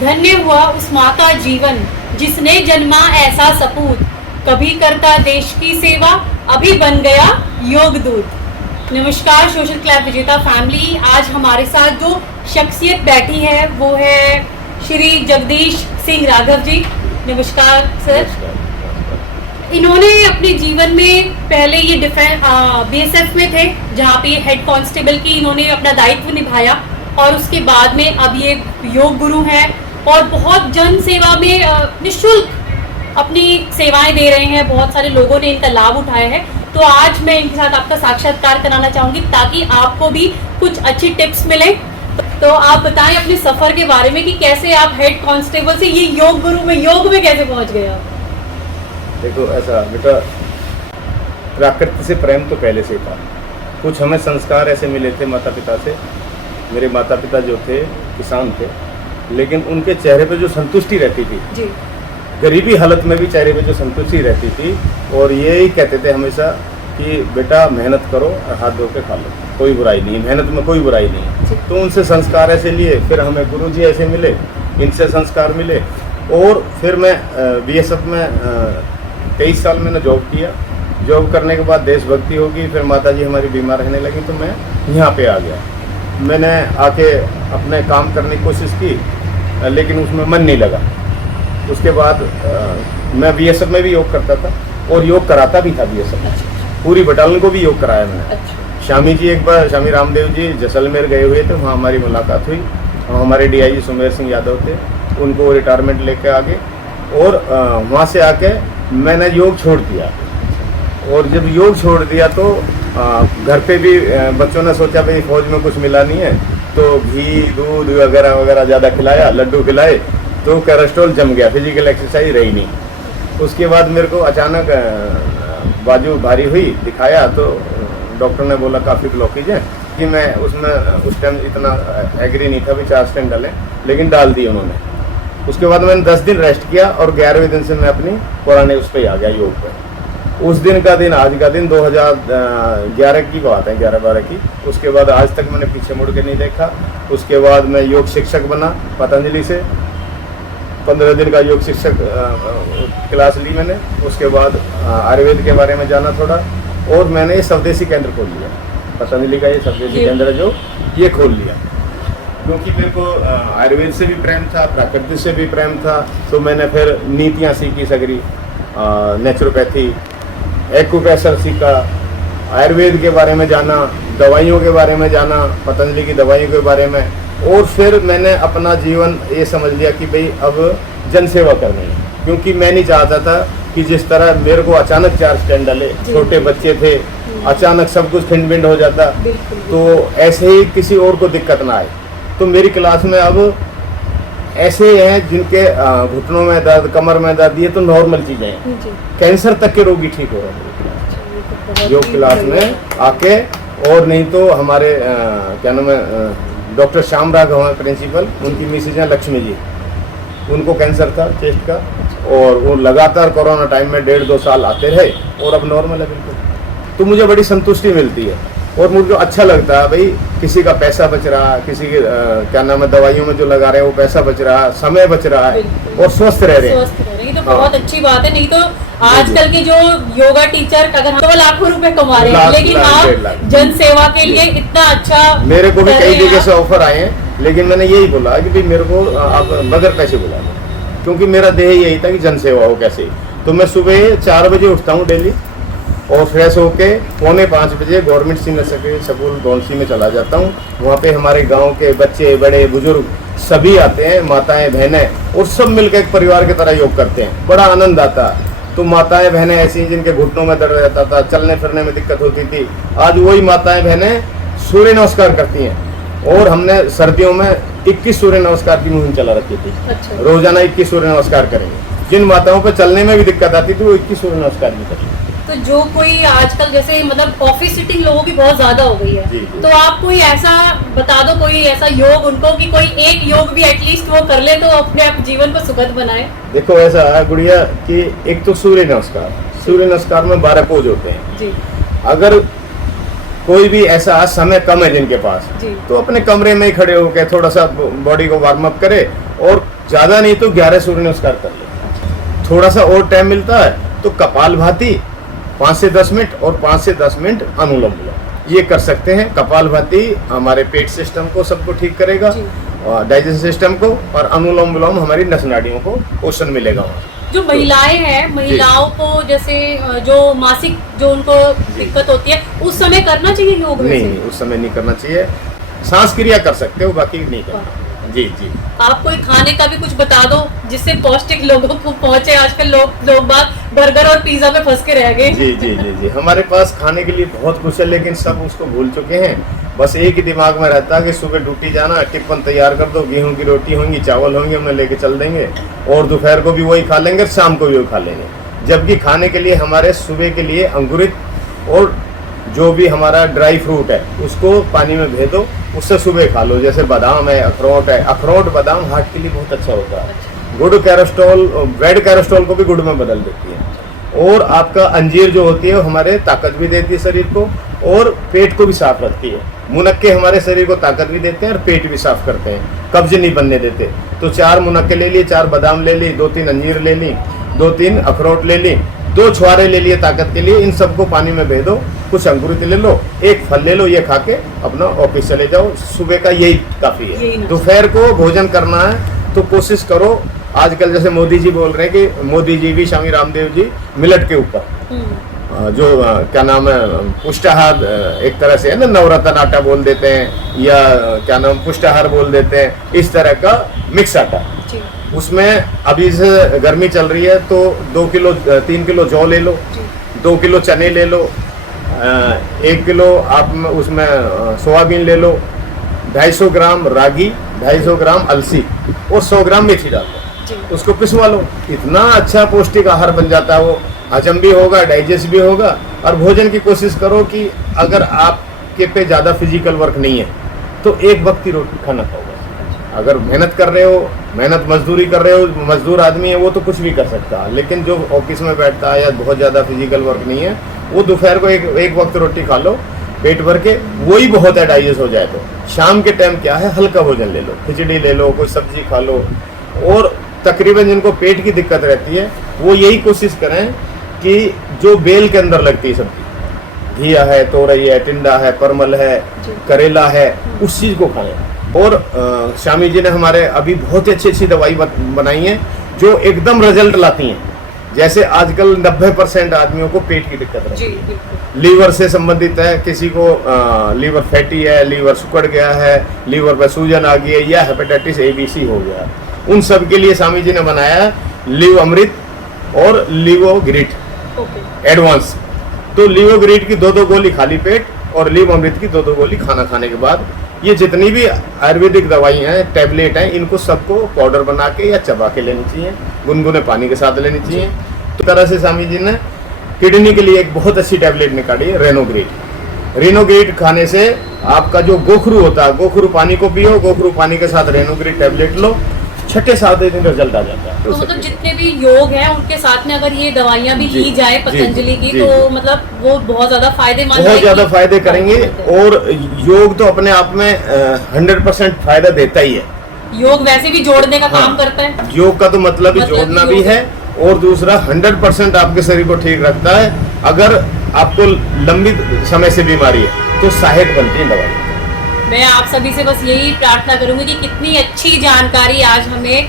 धन्य हुआ उस माँ का जीवन जिसने जन्मा ऐसा सपूत, कभी करता देश की सेवा, अभी बन गया योग दूत। नमस्कार सोशल क्लब विजेता फैमिली, आज हमारे साथ जो शख्सियत बैठी है वो है श्री जगदीश सिंह राघव जी। नमस्कार सर। इन्होंने अपने जीवन में पहले ये बीएसएफ में थे जहाँ पे हेड कांस्टेबल की इन्होंने अपना दायित्व निभाया और उसके बाद में अब ये योग गुरु हैं और बहुत जन सेवा में निःशुल्क अपनी सेवाएं दे रहे हैं। बहुत सारे लोगों ने इनका लाभ उठाया है। तो आज मैं इनके साथ आपका साक्षात्कार कराना चाहूंगी ताकि आपको भी कुछ अच्छी टिप्स मिले। तो आप बताएं अपने सफर के बारे में कि कैसे आप हेड कांस्टेबल से ये योग गुरु में योग में कैसे पहुंच गए आप? देखो ऐसा बेटा, प्रकृति से प्रेम तो पहले से था। कुछ हमें संस्कार ऐसे मिले थे माता पिता से। मेरे माता पिता जो थे किसान थे, लेकिन उनके चेहरे पे जो संतुष्टि रहती थी जी। गरीबी हालत में भी चेहरे पे जो संतुष्टि रहती थी, और यही कहते थे हमेशा कि बेटा मेहनत करो और हाथ धो के खा लो, कोई बुराई नहीं, मेहनत में कोई बुराई नहीं। तो उनसे संस्कार ऐसे लिए, फिर हमें गुरुजी ऐसे मिले, इनसे संस्कार मिले। और फिर मैं बीएसएफ में 23 साल मैंने जॉब किया। जॉब करने के बाद देशभक्ति होगी, फिर माताजी हमारी बीमार रहने लगी तो मैं यहाँ पे आ गया। मैंने आके अपने काम करने की कोशिश की, लेकिन उसमें मन नहीं लगा। उसके बाद मैं बीएसएफ में भी योग करता था और योग कराता भी था बीएसएफ। पूरी बटालियन को भी योग कराया मैंने। शामी जी, एक बार शामी रामदेव जी जैसलमेर गए हुए थे, वहाँ हमारी मुलाकात हुई। हमारे डीआईजी सुमेर सिंह यादव थे, उनको रिटायरमेंट लेके आ गए और वहाँ से आके मैंने योग छोड़ दिया। और जब योग छोड़ दिया तो घर पे भी बच्चों ने सोचा भाई फौज में कुछ मिला नहीं है, तो घी दूध वगैरह वगैरह ज़्यादा खिलाया, लड्डू खिलाए, तो कोलेस्ट्रॉल जम गया, फिजिकल एक्सरसाइज रही नहीं। उसके बाद मेरे को अचानक बाजू भारी हुई, दिखाया तो डॉक्टर ने बोला काफ़ी ब्लॉकेज है। कि मैं उसमें उस टाइम इतना एग्री नहीं था भी 4 स्टेंट डालें, लेकिन डाल दिए उन्होंने। उसके बाद मैंने 10 दिन रेस्ट किया और 11वें दिन से मैं अपनी पुराने उस पर आ गया, योग पर। उस दिन का दिन, आज का दिन 2011 की बात है, 11-12 की। उसके बाद आज तक मैंने पीछे मुड़ के नहीं देखा। उसके बाद मैं योग शिक्षक बना पतंजलि से। 15 दिन का योग शिक्षक क्लास ली मैंने। उसके बाद आयुर्वेद के बारे में जाना थोड़ा, और मैंने ये स्वदेशी केंद्र खोल लिया। पतंजलि का ये स्वदेशी केंद्र जो ये खोल लिया, क्योंकि मेरे को आयुर्वेद से भी प्रेम था, प्रकृति से भी प्रेम था। तो मैंने फिर नीतियाँ सीखी सगरी, नेचुरोपैथी, एक्यूप्रेशर सीखा, आयुर्वेद के बारे में जाना, दवाइयों के बारे में जाना, पतंजलि की दवाइयों के बारे में। और फिर मैंने अपना जीवन ये समझ लिया कि भाई अब जन सेवा करनी है, क्योंकि मैं नहीं चाहता था कि जिस तरह मेरे को अचानक 4 स्टेंट डले, छोटे बच्चे थे, अचानक सब कुछ खिंड हो जाता, तो ऐसे ही किसी और को दिक्कत ना आए। तो मेरी क्लास में अब ऐसे हैं जिनके घुटनों में दर्द, कमर में दर्द, ये तो नॉर्मल चीज़ें हैं। कैंसर तक के रोगी ठीक हो रहे हैं योग क्लास में आके। और नहीं तो हमारे क्या नाम है, डॉक्टर श्याम राघव हैं प्रिंसिपल, उनकी मिसेज हैं लक्ष्मी जी, उनको कैंसर था चेस्ट का, और वो लगातार कोरोना टाइम में 1.5-2 साल आते रहे और अब नॉर्मल है बिल्कुल। तो मुझे बड़ी संतुष्टि मिलती है और मुझे अच्छा लगता है भाई किसी का पैसा बच रहा, किसी के क्या नाम है दवाइयों में जो लगा रहे हैं वो पैसा बच रहा, समय बच रहा है और स्वस्थ रह रहे हैं। ये तो बहुत अच्छी बात है। नहीं तो आजकल के जो योगा टीचर अगर हम तो लाखों रुपए कमा रहे हैं, लेकिन आप जन सेवा के लिए इतना अच्छा। मेरे को भी कई जगह से ऑफर आए हैं, लेकिन मैंने यही बोला कि भाई मेरे को आप बगैर पैसे बुला लो, क्योंकि मेरा ध्येय यही था कि जन सेवा हो कैसे। तो मैं सुबह 4 बजे उठता हूँ डेली और फ्रेश होके 4:45 बजे गवर्नमेंट सीनियर सेकेंडरी स्कूल गौंसी में चला जाता हूँ। वहाँ पे हमारे गांव के बच्चे बड़े बुजुर्ग सभी आते हैं, माताएं बहनें, और सब मिलकर एक परिवार की तरह योग करते हैं, बड़ा आनंद आता है। तो माताएं बहनें ऐसी जिनके घुटनों में दर्द रहता था, चलने फिरने में दिक्कत होती थी, आज वही माताएं बहनें सूर्य नमस्कार करती हैं। और हमने सर्दियों में 21 सूर्य नमस्कार की मुहिम चला रखी थी। अच्छा। रोजाना 21 सूर्य नमस्कार करेंगे। जिन माताओं पर चलने में भी दिक्कत आती थी वो 21 सूर्य नमस्कार भी करेंगे। तो जो कोई आजकल जैसे मतलब ऑफिस सिटिंग लोगों की बहुत ज्यादा हो गई है, जी। तो आप कोई ऐसा बता दो, कोई ऐसा योग उनको कि कोई एक योग भी एटलीस्ट वो कर ले तो अपने आप जीवन को सुखद बनाए। देखो ऐसा है गुड़िया कि एक तो सूर्य नमस्कार में 12 पोज होते हैं जी। अगर कोई भी ऐसा समय कम है जिनके पास, तो अपने कमरे में ही खड़े होकर थोड़ा सा बॉडी को वार्म अप करे और ज्यादा नहीं तो 11 सूर्य नमस्कार कर ले। थोड़ा सा और टाइम मिलता है तो कपालभाति 5 से 10 मिनट और 5 से 10 मिनट अनुलोम विलोम ये कर सकते हैं। कपालभाति हमारे पेट सिस्टम को सबको ठीक करेगा, डाइजेशन सिस्टम को, और अनुलोम विलोम हमारी नस नाड़ियों को पोषण मिलेगा वहाँ। जो महिलाएं हैं, महिलाओं को जैसे जो मासिक जो उनको दिक्कत होती है उस समय करना चाहिए योग? नहीं, उस समय नहीं करना चाहिए। सांस क्रिया कर सकते हो, बाकी नहीं करना। जी जी। आप कोई खाने का भी कुछ बता दो जिससे पौष्टिक लोगों को पहुंचे। आजकल लोग बाग बर्गर और पिज्जा पे फंस के रह गए। जी जी जी जी। हमारे पास खाने के लिए बहुत कुछ है, लेकिन सब उसको भूल चुके हैं। बस एक ही दिमाग में रहता है कि सुबह ड्यूटी जाना, टिफिन तैयार कर दो, गेहूं की रोटी होंगी, चावल होंगे, हमने लेके चल देंगे, और दोपहर को भी वही खा लेंगे, शाम को भी वही खा लेंगे। जबकि खाने के लिए हमारे सुबह के लिए अंकुरित और जो भी हमारा ड्राई फ्रूट है उसको पानी में भेदो, उससे सुबह खा लो। जैसे बादाम है, अखरोट है। अखरोट बादाम हार्ट के लिए बहुत अच्छा होता है। गुड़ कैलेस्ट्रॉल, बैड कैलेस्ट्रॉल को भी गुड़ में बदल देती है। और आपका अंजीर जो होती है वो हमारे ताकत भी देती है शरीर को, और पेट को भी साफ रखती है। मुनक्के हमारे शरीर को ताकत भी देते हैं और पेट भी साफ करते हैं, कब्ज नहीं बनने देते। तो 4 मुनक्के ले लिए, 4 बादाम ले ली, 2-3 अंजीर ले ली, 2-3 अखरोट ले ली, 2 छुहारे ले लिए ताकत के लिए। इन सबको पानी में भेदो, कुछ अंकुरित ले लो, एक फल ले लो, ये खा के अपना ऑफिस चले जाओ। सुबह का यही काफी है। दोपहर को भोजन करना है तो कोशिश करो, आजकल जैसे मोदी जी बोल रहे हैं कि मोदी जी भी, स्वामी रामदेव जी, मिलेट के ऊपर जो क्या नाम है, पुष्टाहार एक तरह से है ना, नवरत्न आटा बोल देते हैं, या क्या नाम पुष्टाहार बोल देते हैं, इस तरह का मिक्स आटा। उसमें अभी से गर्मी चल रही है तो 3 किलो जौ ले लो, 2 किलो चने ले लो, 1 किलो आप उसमें सोयाबीन ले लो, 250 ग्राम रागी, 250 ग्राम अलसी और 100 ग्राम मेथी डाल लो, उसको पिसवा लो। इतना अच्छा पौष्टिक आहार बन जाता है, वो हजम भी होगा, डाइजेस्ट भी होगा। और भोजन की कोशिश करो कि अगर आपके पे ज़्यादा फिजिकल वर्क नहीं है तो एक वक्त की रोटी खाना खाओ। अगर मेहनत कर रहे हो, मेहनत मजदूरी कर रहे हो, मजदूर आदमी है वो तो कुछ भी कर सकता है, लेकिन जो ऑफिस में बैठता है या बहुत ज़्यादा फिजिकल वर्क नहीं है, वो दोपहर को एक वक्त रोटी खा लो पेट भर के, वही बहुत है डाइजेस्ट हो जाए तो। शाम के टाइम क्या है, हल्का भोजन ले लो, खिचड़ी ले लो, कोई सब्जी खा लो। और तकरीबन जिनको पेट की दिक्कत रहती है वो यही कोशिश करें कि जो बेल के अंदर लगती है सब्जी, घिया है, तोरई है, टिंडा है, परमल है, करेला है, उस चीज़ को खाएं। और स्वामी जी ने हमारे अभी बहुत ही अच्छी दवाई बनाई है जो एकदम रिजल्ट लाती हैं। जैसे आजकल 90% आदमियों को पेट की दिक्कत रहती है, लीवर से संबंधित है, किसी को लीवर फैटी है, लीवर सुकड़ गया है, लीवर पर सूजन आ गई है, या हेपेटाइटिस ABC हो गया, उन सब के लिए स्वामी जी ने बनाया लिव अमृत और लिवोग्रिट एडवांस। तो लिवोग्रिट की 2-2 गोली खाली पेट और लिव अमृत की 2-2 गोली खाना खाने के बाद, ये जितनी भी आयुर्वेदिक दवाई हैं, टैबलेट हैं, इनको सबको पाउडर बना के या चबा के लेनी चाहिए, गुनगुने पानी के साथ लेनी चाहिए। तो तरह से स्वामी जी ने किडनी के लिए एक बहुत अच्छी टैबलेट निकाली है, रेनोग्रिट। रेनोग्रिट खाने से आपका जो गोखरू होता है, गोखरू पानी को पियो, गोखरू पानी के साथ रेनोग्रिट टैबलेट लो, 6-7 दिन रिजल्ट आ जाता है। तो मतलब जितने भी योग हैं उनके साथ में अगर ये दवाइयां भी ली जाए पतंजलि की, तो मतलब वो बहुत ज्यादा फायदेमंद है, बहुत ज्यादा फायदे करेंगे। और योग तो अपने आप में 100% फायदा देता ही है। योग वैसे भी जोड़ने का काम करता है। योग का तो मतलब ही जोड़ना भी है, और दूसरा 100% आपके शरीर को ठीक रखता है। अगर आपको लंबी समय से बीमारी है तो सहायक बनती है दवाई। मैं आप सभी से बस यही प्रार्थना करूंगी कि कितनी अच्छी जानकारी आज हमें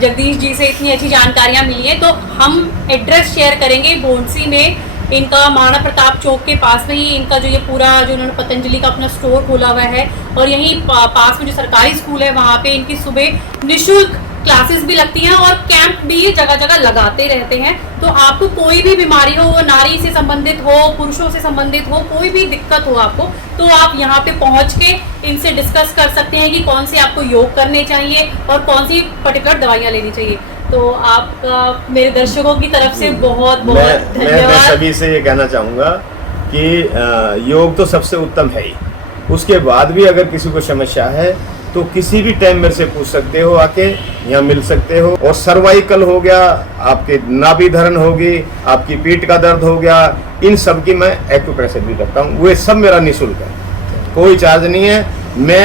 जगदीश जी से इतनी अच्छी जानकारियां मिली है। तो हम एड्रेस शेयर करेंगे भोंडसी में, इनका महाराणा प्रताप चौक के पास में ही इनका जो ये पूरा जो इन्होंने पतंजलि का अपना स्टोर खोला हुआ है, और यहीं पास में जो सरकारी स्कूल है वहाँ पे इनकी सुबह निःशुल्क क्लासेस भी लगती हैं और कैंप भी जगह जगह लगाते रहते हैं। तो आपको कोई भी बीमारी हो, नारी से संबंधित हो, पुरुषों से संबंधित हो, कोई भी दिक्कत हो आपको, तो आप यहाँ पे पहुँच के इनसे डिस्कस कर सकते हैं कि कौन से आपको योग करने चाहिए और कौन सी पर्टिकुलर दवाइयाँ लेनी चाहिए। तो आपका मेरे दर्शकों की तरफ से बहुत बहुत धन्यवाद। मैं सभी से ये कहना चाहूँगा कि योग तो सबसे उत्तम है ही, उसके बाद भी अगर किसी को समस्या है तो किसी भी टाइम मेरे से पूछ सकते हो, आके यहाँ मिल सकते हो। और सर्वाइकल हो गया, आपके नाभि धरण होगी, आपकी पीठ का दर्द हो गया, इन सब की मैं एक्यूप्रेशर भी करता हूँ, वो सब मेरा निःशुल्क है। कोई चार्ज नहीं है। मैं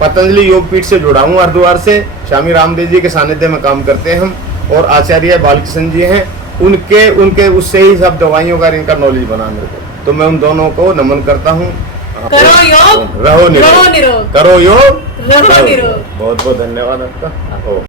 पतंजलि योगपीठ से जुड़ा हूँ हरिद्वार से, स्वामी रामदेव जी के सानिध्य में काम करते हैं हम, और आचार्य बालकृष्ण जी हैं, उनके उससे ही सब दवाइयों का इनका नॉलेज बना मेरे को। तो मैं उन दोनों को नमन करता हूँ। करो योग, रहो निरोग। करो योग, रहो निरोग। बहुत बहुत धन्यवाद आपका।